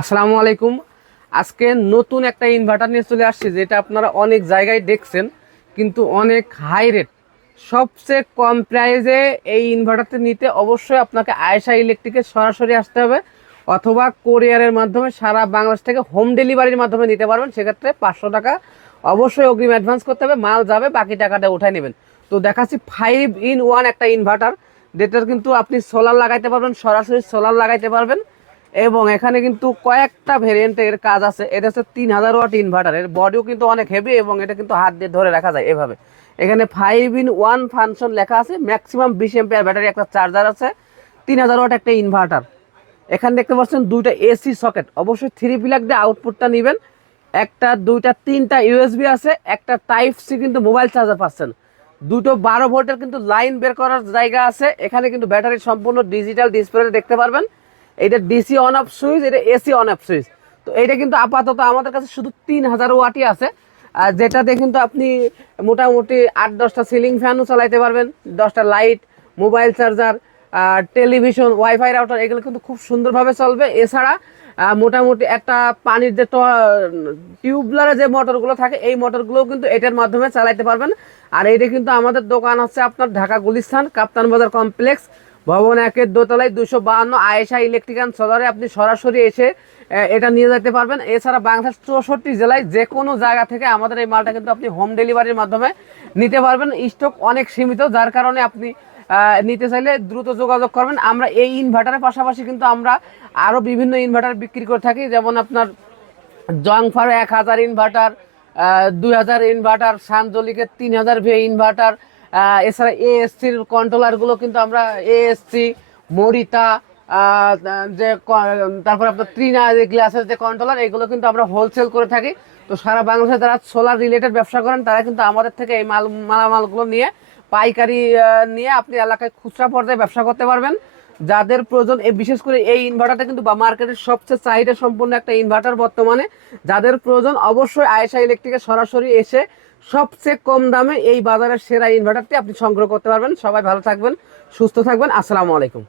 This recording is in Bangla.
আসসালামু আলাইকুম। আজকে নতুন একটা ইনভার্টার নিয়ে চলে আসছি, যেটা আপনারা অনেক জায়গায় দেখছেন, কিন্তু অনেক হাই রেট সবচেয়ে কম প্রাইসে এই ইনভার্টারটি নিতে অবশ্যই আপনাকে আয়সা ইলেকট্রিকে সরাসরি আসতে হবে, অথবা কোরিয়ারের মাধ্যমে সারা বাংলাদেশ থেকে হোম ডেলিভারির মাধ্যমে নিতে পারবেন। সেক্ষেত্রে পাঁচশো টাকা অবশ্যই অগ্রিম অ্যাডভান্স করতে হবে, মাল যাবে, বাকি টাকাটা উঠাই নেবেন। তো দেখাচ্ছি ফাইভ ইন ওয়ান একটা ইনভার্টার যেটার কিন্তু আপনি সোলার লাগাইতে পারবেন, সরাসরি সোলার লাগাইতে পারবেন। এবং এখানে কিন্তু কয়েকটা ভেরিয়েন্টের কাজ আছে। এটা হচ্ছে তিন হাজার ওয়াট ইনভার্টার এর বডিও কিন্তু অনেক হেভি এবং এটা কিন্তু হাত দিয়ে ধরে রাখা যায় এভাবে। এখানে ফাইভ ইন ওয়ান ফাংশন লেখা আছে ম্যাক্সিমাম বিশ এম্পিয়ার ব্যাটারি একটা চার্জার আছে, তিন হাজার ওয়াট একটা ইনভার্টার এখানে দেখতে পাচ্ছেন দুইটা এসি সকেট অবশ্যই থ্রি প্লাগ দিয়ে আউটপুটটা নেবেন। একটা, দুইটা, তিনটা ইউএসবি আছে, একটা টাইপ সি কিন্তু মোবাইল চার্জার পাচ্ছেন। দুটো বারো ভোল্টের কিন্তু লাইন বের করার জায়গা আছে, এখানে কিন্তু ব্যাটারি সম্পূর্ণ ডিজিটাল ডিসপ্লে দেখতে পারবেন। এটা ডিসি অন অফ সুইচ, এটা এসি অন অফ সুইচ। তো এটা কিন্তু আপাতত আমাদের কাছে শুধু তিন হাজার ওয়াটই আছে। আর যেটাতে কিন্তু আপনি মোটামুটি আট দশটা সিলিং ফ্যানও চালাইতে পারবেন, দশটা light mobile charger television wifi router এগুলো কিন্তু খুব সুন্দরভাবে চলবে। এছাড়া মোটামুটি একটা পানির যে টিউবলারে যে মোটরগুলো থাকে, এই মোটরগুলোও কিন্তু এটার মাধ্যমে চালাইতে পারবেন। আর এইটা কিন্তু আমাদের দোকান হচ্ছে আপনার ঢাকা গুলিস্তান কাপ্তান বাজার কমপ্লেক্স ভবন একের দোতলায় দুশো বাহান্ন আয়েশা ইলেকট্রিক্যাল সোলারে আপনি সরাসরি এসে এটা নিয়ে যেতে পারবেন। এছাড়া বাংলাদেশ চৌষট্টি জেলায় যে কোনো জায়গা থেকে আমাদের এই মালটা কিন্তু আপনি হোম ডেলিভারির মাধ্যমে নিতে পারবেন। স্টক অনেক সীমিত, যার কারণে আপনি নিতে চাইলে দ্রুত যোগাযোগ করবেন। আমরা এই ইনভার্টারের পাশাপাশি কিন্তু আমরা আরও বিভিন্ন ইনভার্টার বিক্রি করে থাকি। যেমন আপনার জংফার এক হাজার ইনভার্টার দুই হাজার ইনভার্টার সানজলিকের তিন হাজার ভি ইনভার্টার এছাড়া এএসসির কন্ট্রোলারগুলো কিন্তু আমরা এএসসি মরিতা যে তারপর আপনার ত্রিনা যে গ্লাসের যে কন্ট্রোলার এগুলো কিন্তু আমরা হোলসেল করে থাকি। তো সারা বাংলাদেশে যারা সোলার রিলেটেড ব্যবসা করেন, তারা কিন্তু আমাদের থেকে এই মাল মালামালগুলো নিয়ে, পাইকারি নিয়ে আপনি এলাকায় খুচরা পর্যায়ে ব্যবসা করতে পারবেন। যাদের প্রয়োজন বিশেষ করে এই ইনভার্টারটা কিন্তু বা মার্কেটের সবচেয়ে চাহিদা সম্পূর্ণ একটা ইনভার্টার বর্তমানে। যাদের প্রয়োজন, অবশ্যই আয়েশা ইলেকট্রিকে সরাসরি এসে সবচেয়ে কম দামে এই বাজারের সেরা ইনভার্টারটি আপনি সংগ্রহ করতে পারবেন। সবাই ভালো থাকবেন, সুস্থ থাকবেন। আসসালামু আলাইকুম।